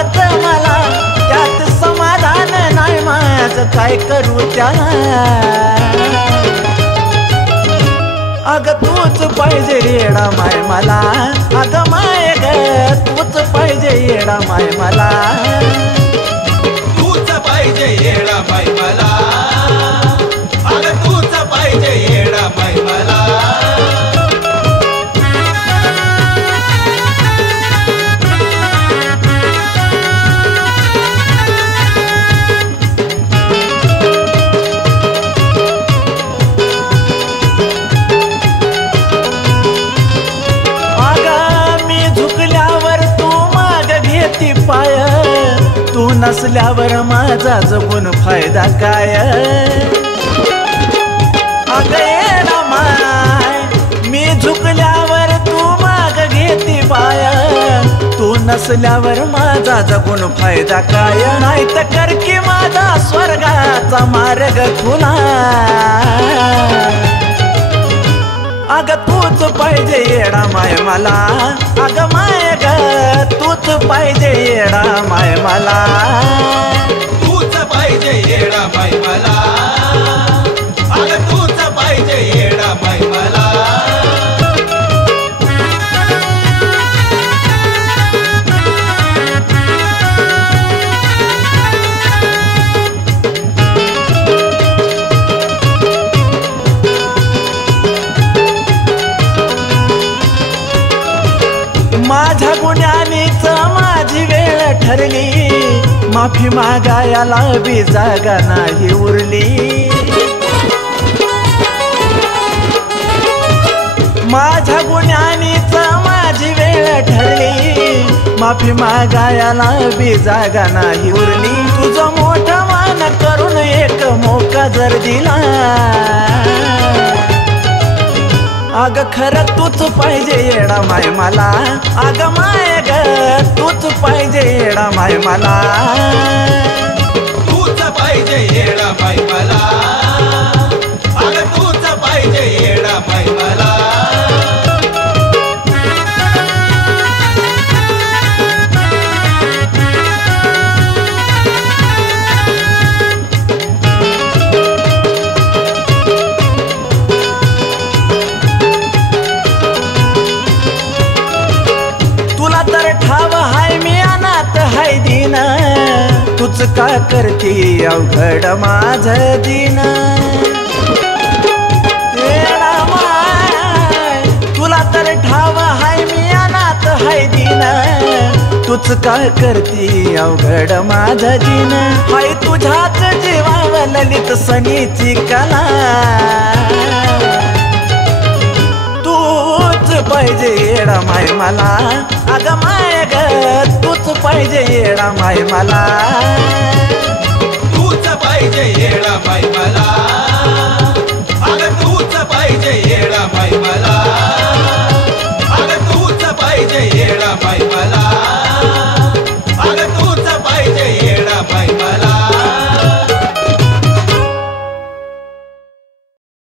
आवडत मला, त्यात समाधान नाही माझं, काय करू त्याला। अग तूच पाहिजे येडा माय मला, अग माय ग तूच पाहिजे येडा माय मला, तूच पाहिजे येडा माय मला, अग तूच पाहिजे येडा माय मला। पाय तू नसल्यावर माझा जगून फायदा काय। अग येडा माय मी झुकल्यावर तू माग घेती पाय, तू नसल्यावर माझा जगून फायदा काय। नाही तर कर की माझा स्वर्गाचा मार्ग खुला, अग तूच पाहिजे येडा माय मला, अग माय ग तूच पाहिजे येडा माय मला, तूच पाहिजे येडा माय मला, अग तूच पाहिजे येडा माय मला। माझ्या गुन्ह्यानीच माझी वेळ ठरली, माफी मागायला बी जागा नाही उरली। माझ्या गुन्ह्यानीच माझी वेळ ठरली, माफी मागायला बी जागा नाही उरली। तुझं मोठं मान करून एक मोका जर दिला, अग खरं तूच पाहिजे येडा माय मला, अग माय ग तूच पाहिजे येडा माय मला, तूच पाहिजे येडा माय मला, अग तूच पाहिजे येडा माय मला। तूच का करती अवघड माझ दिन, येडा माय तुला तर ठाव हाय मी अनाथ हाय दिन, तूच का करती अवघड माझ दिन। हाय तुझ्याच जीवावर ललित सनीची कला, तूच पाहिजे येडा माय मला, अग माय ग तूच पाहिजे येडा माय मला, तूच पाहिजे येडा माय मला।